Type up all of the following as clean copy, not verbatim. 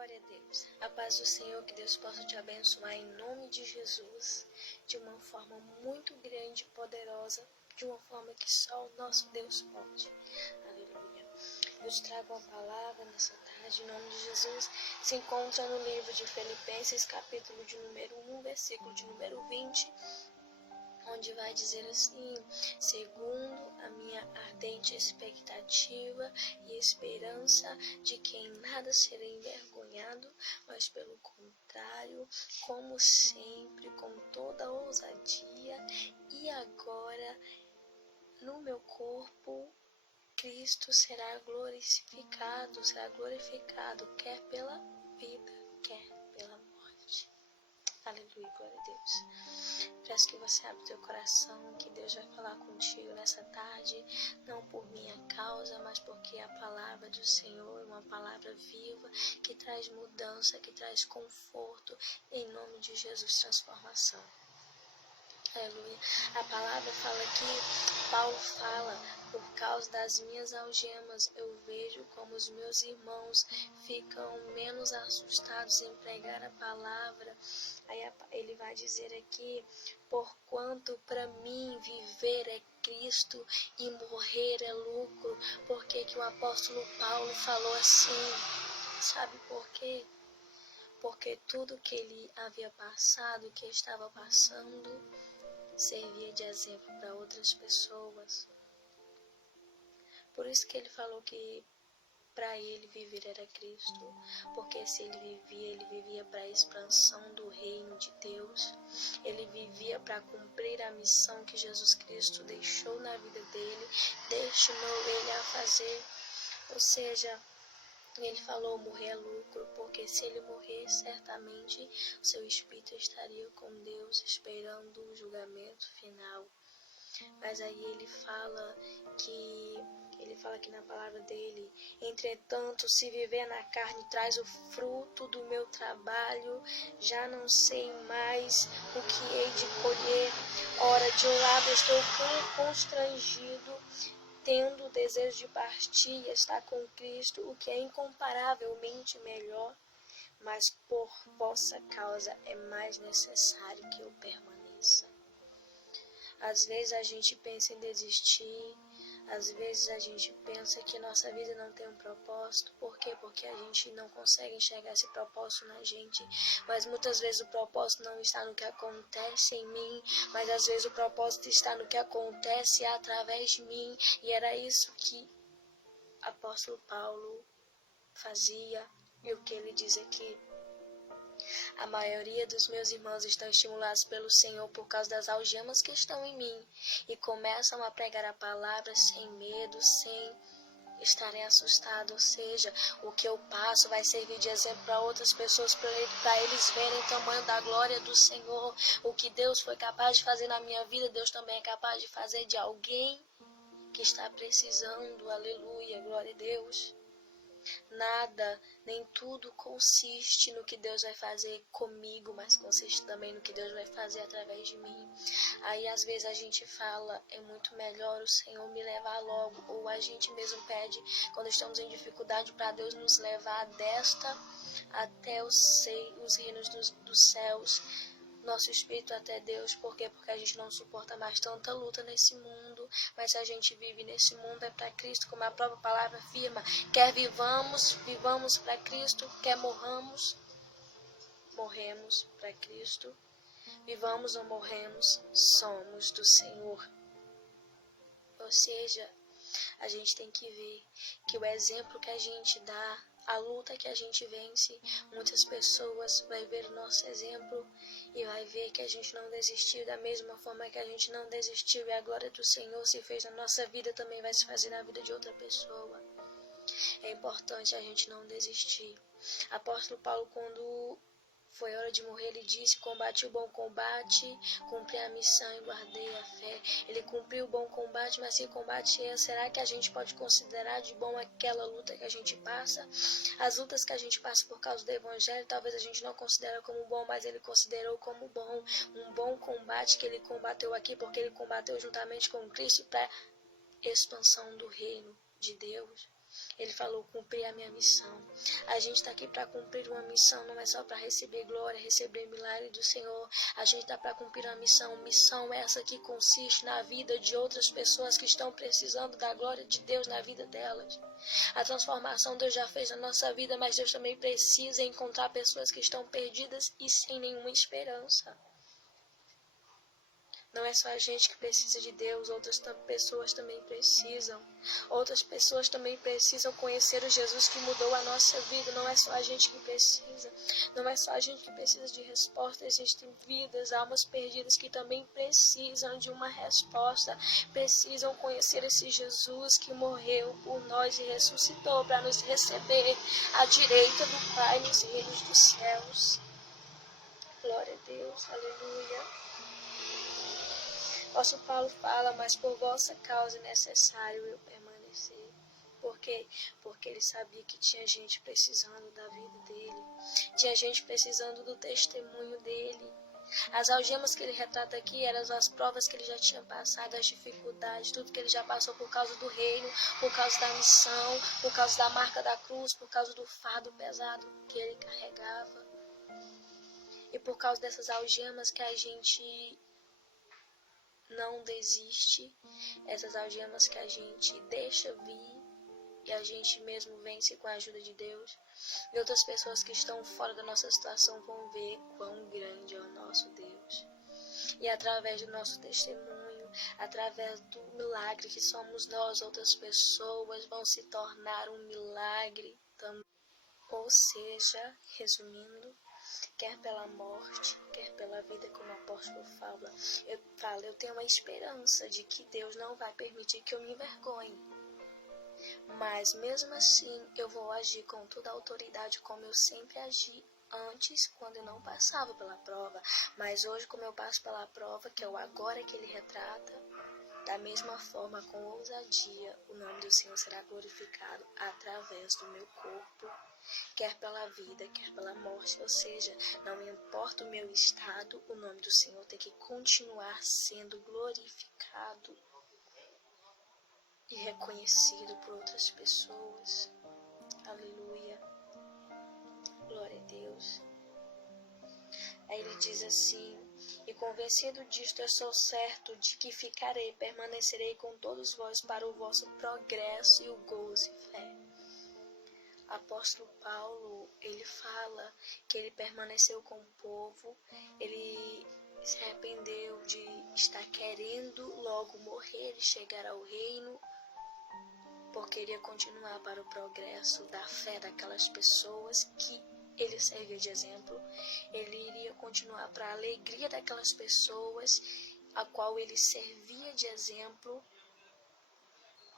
Glória a Deus. A paz do Senhor, que Deus possa te abençoar em nome de Jesus, de uma forma muito grande e poderosa, de uma forma que só o nosso Deus pode. Aleluia. Eu te trago uma palavra nessa tarde, em nome de Jesus. Se encontra no livro de Filipenses, capítulo de número 1, versículo de número 20, onde vai dizer assim: segundo a minha ardente expectativa e esperança de que em nada serei envergonhado, mas pelo contrário, como sempre, com toda ousadia, e agora no meu corpo, Cristo será glorificado, quer pela vida, quer pela morte. Aleluia, glória a Deus. Peço que você abra o teu coração, que Deus vai falar contigo nessa tarde, não por minha causa, mas porque a palavra do Senhor é uma palavra viva, que traz mudança, que traz conforto, em nome de Jesus, transformação. Aleluia. A palavra fala aqui, Paulo fala: por causa das minhas algemas, eu vejo como os meus irmãos ficam menos assustados em pregar a palavra. Aí ele vai dizer aqui: porquanto para mim viver é Cristo e morrer é lucro. Por que o apóstolo Paulo falou assim? Sabe por quê? Porque tudo que ele havia passado, que estava passando, servia de exemplo para outras pessoas. Por isso que ele falou que para ele viver era Cristo, porque se ele vivia para a expansão do reino de Deus, ele vivia para cumprir a missão que Jesus Cristo deixou na vida dele, destinou ele a fazer. Ou seja, ele falou: morrer é lucro, porque se ele morrer, certamente o seu espírito estaria com Deus, esperando o julgamento final. Mas aí ele fala aqui na palavra dele: entretanto, se viver na carne traz o fruto do meu trabalho, já não sei mais o que hei de colher. Ora, de um lado estou constrangido, tendo o desejo de partir e estar com Cristo, o que é incomparavelmente melhor, mas por vossa causa é mais necessário que eu permaneça. Às vezes a gente pensa em desistir, às vezes a gente pensa que nossa vida não tem um propósito. Por quê? Porque a gente não consegue enxergar esse propósito na gente. Mas muitas vezes o propósito não está no que acontece em mim, mas às vezes o propósito está no que acontece através de mim. E era isso que o apóstolo Paulo fazia. E o que ele diz aqui: a maioria dos meus irmãos estão estimulados pelo Senhor por causa das algemas que estão em mim e começam a pregar a palavra sem medo, sem estarem assustados. Ou seja, o que eu passo vai servir de exemplo para outras pessoas, para eles verem o tamanho da glória do Senhor. O que Deus foi capaz de fazer na minha vida, Deus também é capaz de fazer de alguém que está precisando. Aleluia, glória a Deus. Nada, nem tudo consiste no que Deus vai fazer comigo, mas consiste também no que Deus vai fazer através de mim. Aí às vezes a gente fala: é muito melhor o Senhor me levar logo, ou a gente mesmo pede, quando estamos em dificuldade, para Deus nos levar desta até os reinos dos céus, nosso espírito até Deus. Por quê? Porque a gente não suporta mais tanta luta nesse mundo. Mas se a gente vive nesse mundo é para Cristo, como a própria palavra afirma: quer vivamos para Cristo, quer morremos para Cristo. Vivamos ou morremos, somos do Senhor. Ou seja, a gente tem que ver que o exemplo que a gente dá, a luta que a gente vence, muitas pessoas vão ver o nosso exemplo e vai ver que a gente não desistiu da mesma forma que a gente não desistiu, e a glória do Senhor se fez na nossa vida, também vai se fazer na vida de outra pessoa. É importante a gente não desistir. Apóstolo Paulo, quando foi hora de morrer, ele disse: combati o bom combate, cumpri a missão e guardei a fé. Ele cumpriu o bom combate, mas que combate é? Será que a gente pode considerar de bom aquela luta que a gente passa? As lutas que a gente passa por causa do Evangelho, talvez a gente não considere como bom, mas ele considerou como bom. Um bom combate que ele combateu aqui, porque ele combateu juntamente com Cristo para expansão do reino de Deus. Ele falou, cumprir a minha missão. A gente está aqui para cumprir uma missão, não é só para receber glória, receber milagre do Senhor. A gente está para cumprir uma missão. Missão essa que consiste na vida de outras pessoas que estão precisando da glória de Deus na vida delas. A transformação Deus já fez na nossa vida, mas Deus também precisa encontrar pessoas que estão perdidas e sem nenhuma esperança. Não é só a gente que precisa de Deus, outras pessoas também precisam. Outras pessoas também precisam conhecer o Jesus que mudou a nossa vida. Não é só a gente que precisa. Não é só a gente que precisa de resposta. Existem vidas, almas perdidas que também precisam de uma resposta. Precisam conhecer esse Jesus que morreu por nós e ressuscitou para nos receber à direita do Pai nos reinos dos céus. Glória a Deus, aleluia. O apóstolo Paulo fala, mas por vossa causa é necessário eu permanecer. Por quê? Porque ele sabia que tinha gente precisando da vida dele. Tinha gente precisando do testemunho dele. As algemas que ele retrata aqui eram as provas que ele já tinha passado, as dificuldades, tudo que ele já passou por causa do reino, por causa da missão, por causa da marca da cruz, por causa do fardo pesado que ele carregava. E por causa dessas algemas que a gente não desiste, essas algemas que a gente deixa vir e a gente mesmo vence com a ajuda de Deus. E outras pessoas que estão fora da nossa situação vão ver quão grande é o nosso Deus. E através do nosso testemunho, através do milagre que somos nós, outras pessoas vão se tornar um milagre também. Ou seja, resumindo, quer pela morte, quer pela vida, como o apóstolo fala, eu tenho uma esperança de que Deus não vai permitir que eu me envergonhe. Mas mesmo assim, eu vou agir com toda a autoridade como eu sempre agi antes, quando eu não passava pela prova. Mas hoje, como eu passo pela prova, que é o agora que ele retrata, da mesma forma, com ousadia, o nome do Senhor será glorificado através do meu corpo, quer pela vida, quer pela morte. Ou seja, não importa o meu estado, o nome do Senhor tem que continuar sendo glorificado e reconhecido por outras pessoas. Aleluia. Glória a Deus. Aí ele diz assim, e convencido disto, eu sou certo de que ficarei, permanecerei com todos vós para o vosso progresso e o gozo e fé. Apóstolo Paulo, ele fala que ele permaneceu com o povo, ele se arrependeu de estar querendo logo morrer e chegar ao reino, porque iria continuar para o progresso da fé daquelas pessoas que ele servia de exemplo. Ele iria continuar para a alegria daquelas pessoas a qual ele servia de exemplo.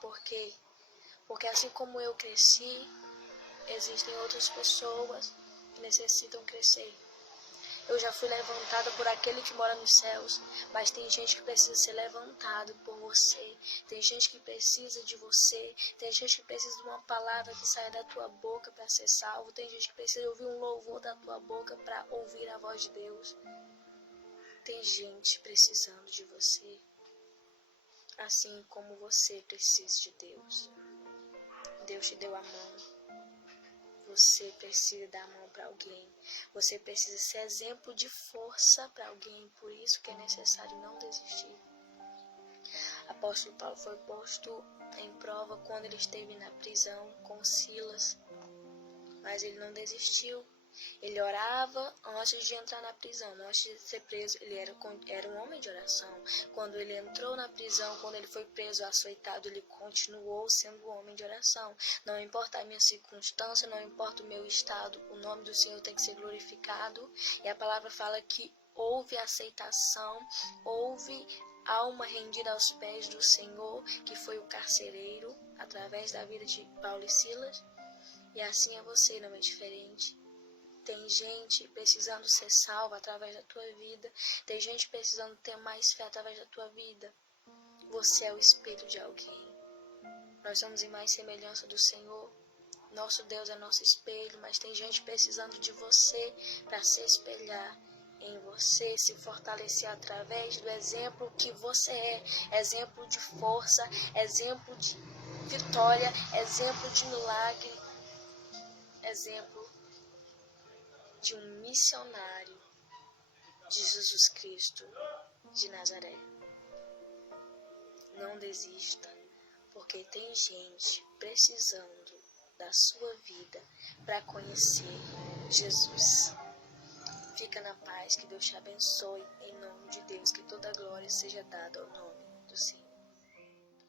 Por quê? Porque assim como eu cresci, existem outras pessoas que necessitam crescer. Eu já fui levantada por aquele que mora nos céus, mas tem gente que precisa ser levantado por você. Tem gente que precisa de você. Tem gente que precisa de uma palavra que saia da tua boca para ser salvo. Tem gente que precisa ouvir um louvor da tua boca para ouvir a voz de Deus. Tem gente precisando de você, assim como você precisa de Deus. Deus te deu a mão. Você precisa dar a mão para alguém. Você precisa ser exemplo de força para alguém. Por isso que é necessário não desistir. Apóstolo Paulo foi posto em prova quando ele esteve na prisão com Silas. Mas ele não desistiu. Ele orava antes de entrar na prisão, antes de ser preso. Ele era um homem de oração. Quando ele entrou na prisão, quando ele foi preso, açoitado, ele continuou sendo um homem de oração. Não importa a minha circunstância, não importa o meu estado, o nome do Senhor tem que ser glorificado. E a palavra fala que houve aceitação, houve alma rendida aos pés do Senhor, que foi o carcereiro, através da vida de Paulo e Silas. E assim é você, não é diferente. Tem gente precisando ser salva através da tua vida. Tem gente precisando ter mais fé através da tua vida. Você é o espelho de alguém. Nós somos imagem e semelhança do Senhor. Nosso Deus é nosso espelho, mas tem gente precisando de você para se espelhar em você, se fortalecer através do exemplo que você é. Exemplo de força, exemplo de vitória, exemplo de milagre, exemplo de um missionário de Jesus Cristo de Nazaré. Não desista, porque tem gente precisando da sua vida para conhecer Jesus. Fica na paz, que Deus te abençoe, em nome de Deus, que toda glória seja dada ao nome do Senhor.